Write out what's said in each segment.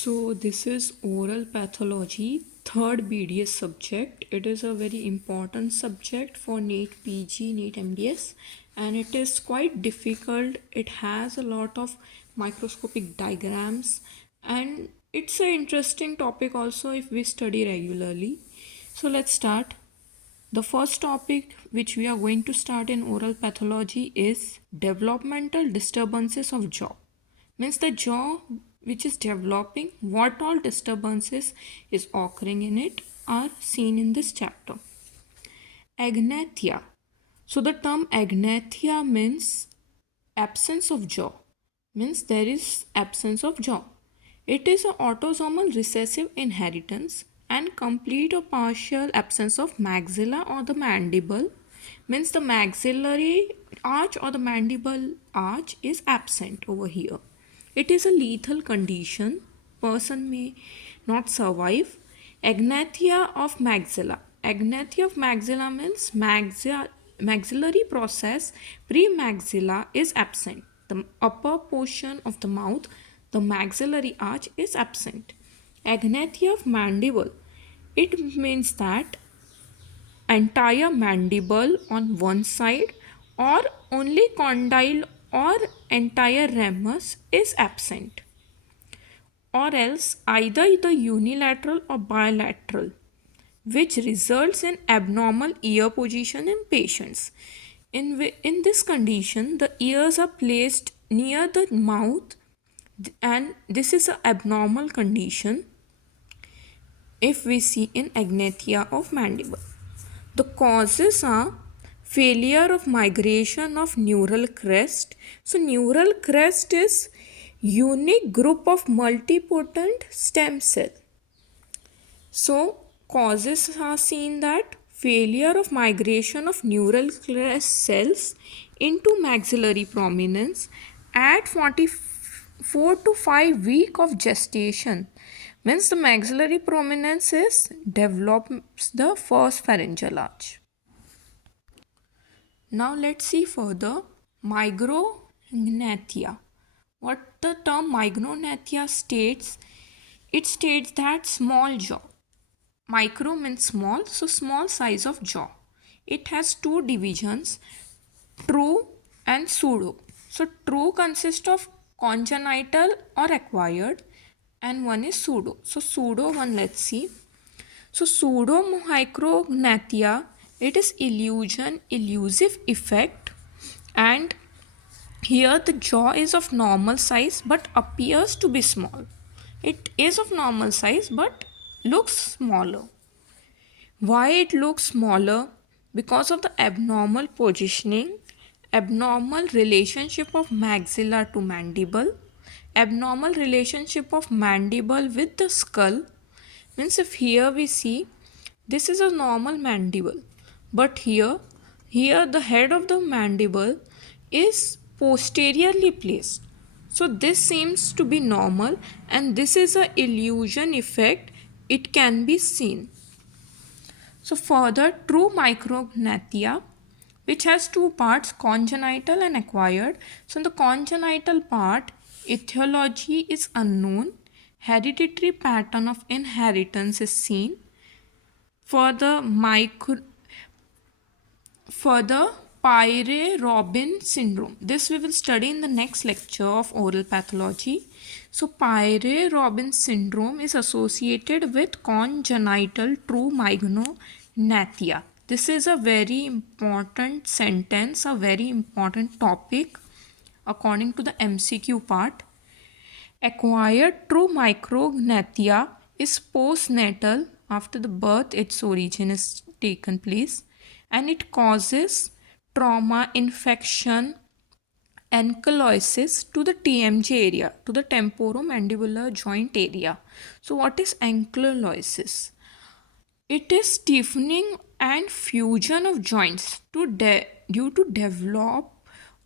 So this is oral pathology, third BDS subject. It is a very important subject for NEET PG, NEET MDS, and it is quite difficult. It has a lot of microscopic diagrams, and it's an interesting topic also if we study regularly. So let's start. The first topic which we are going to start in oral pathology is developmental disturbances of jaw. Means the jaw which is developing, what all disturbances is occurring in it are seen in this chapter. Agnathia. So the term agnathia means absence of jaw. Means there is absence of jaw. It is an autosomal recessive inheritance and complete or partial absence of maxilla or the mandible. Means the maxillary arch or the mandible arch is absent over here. It is a lethal condition. Person may not survive. Agnathia of maxilla. Agnathia of maxilla means maxillary process premaxilla is absent. The upper portion of the mouth, the maxillary arch is absent. Agnathia of mandible. It means that entire mandible on one side or only condyle or entire ramus is absent, or else either the unilateral or bilateral, which results in abnormal ear position in patients. In this condition, the ears are placed near the mouth, and this is an abnormal condition if we see in agnathia of mandible. The causes are failure of migration of neural crest. So neural crest is unique group of multipotent stem cell. So causes are seen that failure of migration of neural crest cells into maxillary prominence at 44 to 5 week of gestation. Means the maxillary prominence develops the first pharyngeal arch. Now let's see further migrognathia. What the term migrognathia states? It states that small jaw. Micro means small, so small size of jaw. It has two divisions, true and pseudo. So true consists of congenital or acquired, and one is pseudo. So pseudo one, let's see. So pseudomicrognathia, it is elusive effect, and here the jaw is of normal size but appears to be small. It is of normal size but looks smaller. Why it looks smaller? Because of the abnormal positioning, abnormal relationship of maxilla to mandible, abnormal relationship of mandible with the skull. Means if here we see, this is a normal mandible, but here the head of the mandible is posteriorly placed. So this seems to be normal, and this is a illusion effect. It can be seen. So further, true micrognathia, which has two parts, congenital and acquired. So in the congenital part, etiology is unknown. Hereditary pattern of inheritance is seen. Further, Pyre-Robin syndrome. This we will study in the next lecture of oral pathology. So Pyre-Robin syndrome is associated with congenital true migrognathia. This is a very important sentence, a very important topic according to the MCQ part. Acquired true micrognathia is postnatal. After the birth, its origin is taken place, and it causes trauma, infection, ankylosis to the TMJ area, to the temporomandibular joint area. So what is ankylosis? It is stiffening and fusion of joints due to develop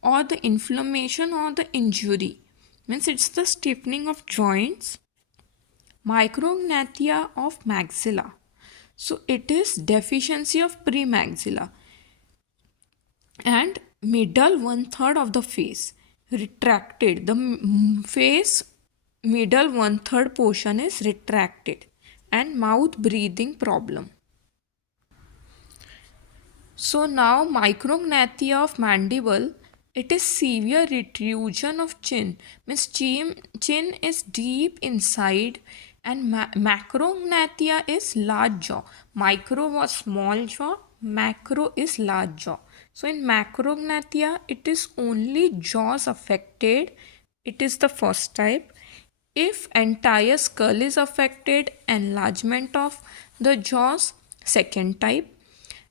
or the inflammation or the injury. Means it's the stiffening of joints. Micrognathia of maxilla. So it is deficiency of premaxilla. And middle 1/3 of the face retracted. The face middle one-third portion is retracted, and mouth breathing problem. So now micrognathia of mandible, it is severe retrusion of chin. Means chin is deep inside, and macrognathia is large jaw. Micro was small jaw, macro is large jaw. So in macrognathia, it is only jaws affected. It is the first type. If entire skull is affected, enlargement of the jaws, second type.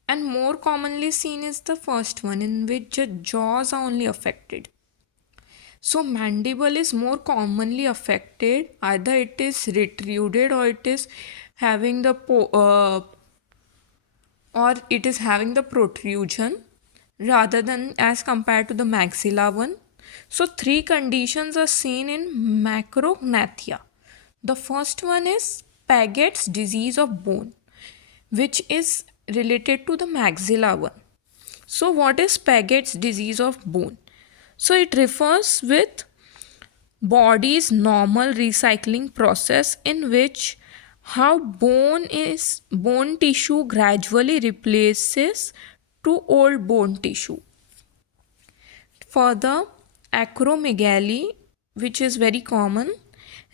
And more commonly seen is the first one, in which the jaws are only affected. So mandible is more commonly affected, either it is retruded or it is having the protrusion rather than as compared to the maxilla one. So three conditions are seen in macrognathia. The first one is Paget's disease of bone, which is related to the maxilla one. So what is Paget's disease of bone? So it refers with body's normal recycling process, in which how bone tissue gradually replaces to old bone tissue. Further, acromegaly, which is very common,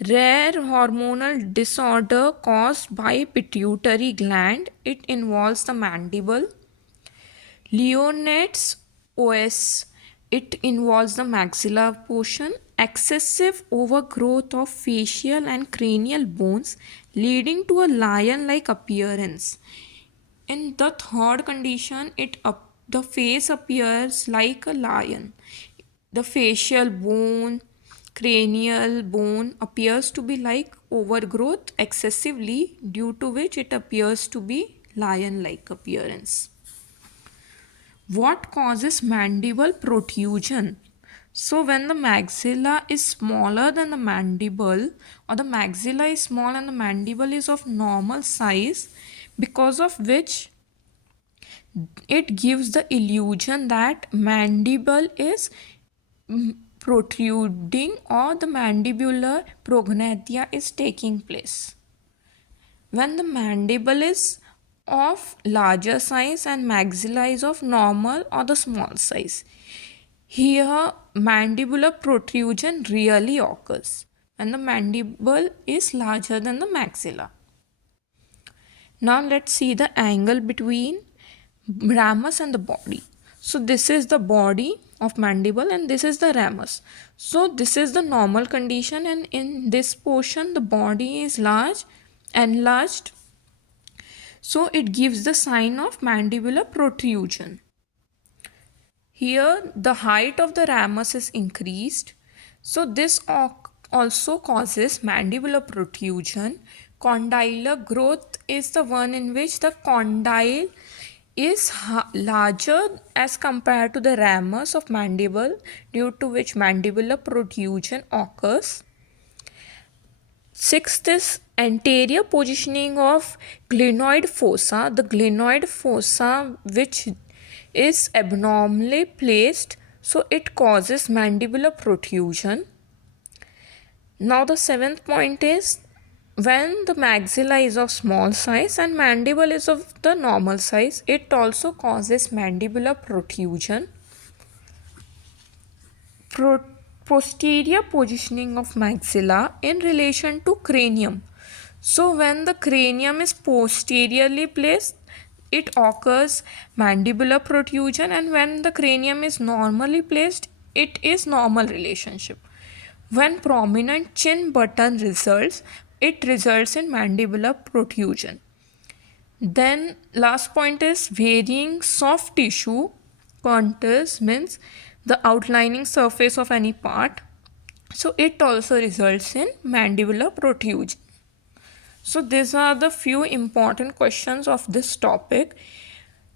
rare hormonal disorder caused by pituitary gland. It involves the mandible. Leonet's OS, it involves the maxilla portion. Excessive overgrowth of facial and cranial bones leading to a lion-like appearance. In the third condition, the face appears like a lion. The facial bone, cranial bone appears to be like overgrowth excessively, due to which it appears to be lion-like appearance. What causes mandible protrusion? So when the maxilla is smaller than the mandible, or the maxilla is small and the mandible is of normal size, because of which it gives the illusion that mandible is protruding or the mandibular prognathia is taking place. When the mandible is of larger size and maxilla is of normal or the small size, here mandibular protrusion really occurs when the mandible is larger than the maxilla. Now let's see the angle between ramus and the body. So this is the body of mandible and this is the ramus. So this is the normal condition, and in this portion the body is enlarged. So it gives the sign of mandibular protrusion. Here the height of the ramus is increased. So this also causes mandibular protrusion. Condylar growth is the one in which the condyle is larger as compared to the ramus of mandible, due to which mandibular protrusion occurs. Sixth is anterior positioning of glenoid fossa. The glenoid fossa, which is abnormally placed, so it causes mandibular protrusion. Now the seventh point is when the maxilla is of small size and mandible is of the normal size, it also causes mandibular protrusion. Posterior positioning of maxilla in relation to cranium. So when the cranium is posteriorly placed, it occurs mandibular protrusion, and when the cranium is normally placed, it is normal relationship. When prominent chin button results, it results in mandibular protrusion. Then last point is varying soft tissue contours, means the outlining surface of any part. So it also results in mandibular protrusion. So these are the few important questions of this topic.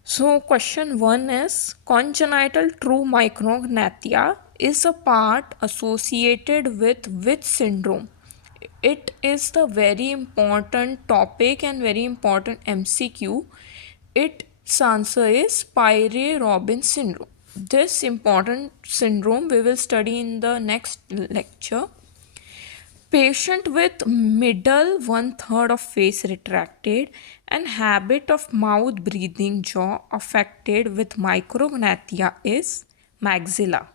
So question 1 is congenital true micrognathia is a part associated with which syndrome? It is the very important topic and very important MCQ. Its answer is Pierre-Robin syndrome. This important syndrome we will study in the next lecture. Patient with middle one third of face retracted and habit of mouth breathing jaw affected with micrognathia is maxilla.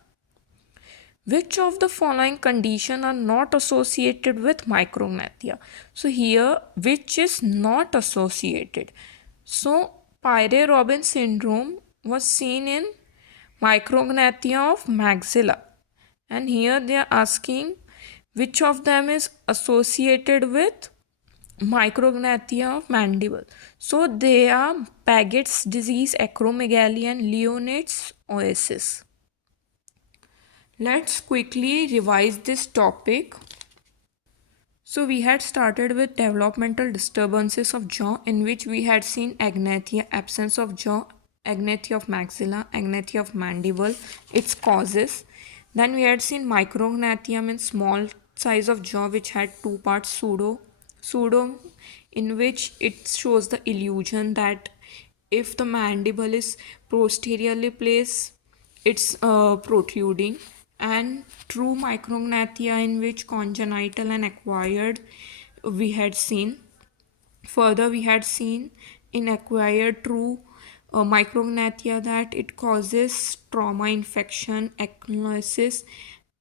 Which of the following conditions are not associated with micrognathia? So here, which is not associated? So Pierre-Robin syndrome was seen in micrognathia of maxilla, and here they are asking which of them is associated with micrognathia of mandible. So they are Paget's disease, acromegaly, and Leonard's oasis. Let's quickly revise this topic. So we had started with developmental disturbances of jaw, in which we had seen agnathia, absence of jaw, agnathia of maxilla, agnathia of mandible, its causes. Then we had seen micrognathia, means small size of jaw, which had two parts, pseudo, in which it shows the illusion that if the mandible is posteriorly placed, it's protruding, and true micrognathia, in which congenital and acquired we had seen. Further, we had seen in acquired true micrognathia that it causes trauma, infection, ecchymosis,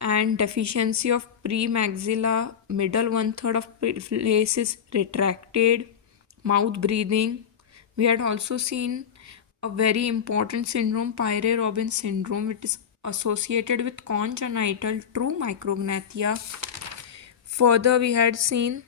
and deficiency of premaxilla, middle one third of face is retracted, mouth breathing. We had also seen a very important syndrome, Pierre-Robin syndrome, which is associated with congenital true micrognathia. Further, we had seen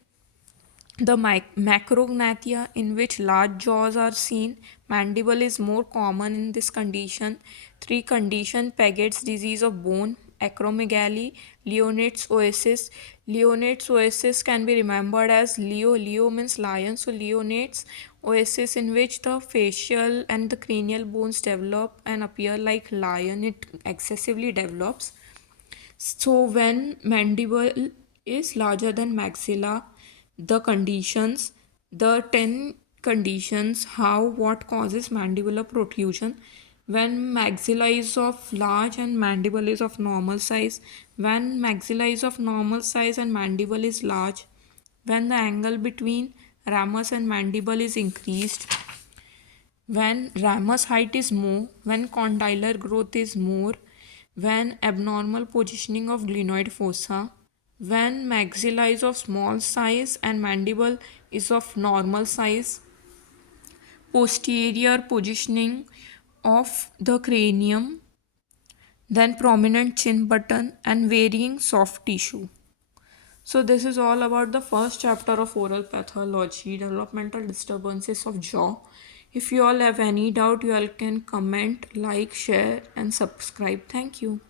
the macrognathia, in which large jaws are seen. Mandible is more common in this condition. Three condition: Paget's disease of bone, acromegaly, Leonard's oasis. Leonard's oasis can be remembered as Leo. Leo means lion. So Leonard's oasis, in which the facial and the cranial bones develop and appear like lion, it excessively develops. So when mandible is larger than maxilla, the conditions, the 10 conditions, how what causes mandibular protrusion. When maxilla is of large and mandible is of normal size. When maxilla is of normal size and mandible is large. When the angle between ramus and mandible is increased. When ramus height is more, when condylar growth is more, when abnormal positioning of glenoid fossa, when maxilla is of small size and mandible is of normal size, posterior positioning of the cranium, then prominent chin button and varying soft tissue. So this is all about the first chapter of oral pathology, developmental disturbances of jaw. If you all have any doubt, you all can comment, like, share and subscribe. Thank you.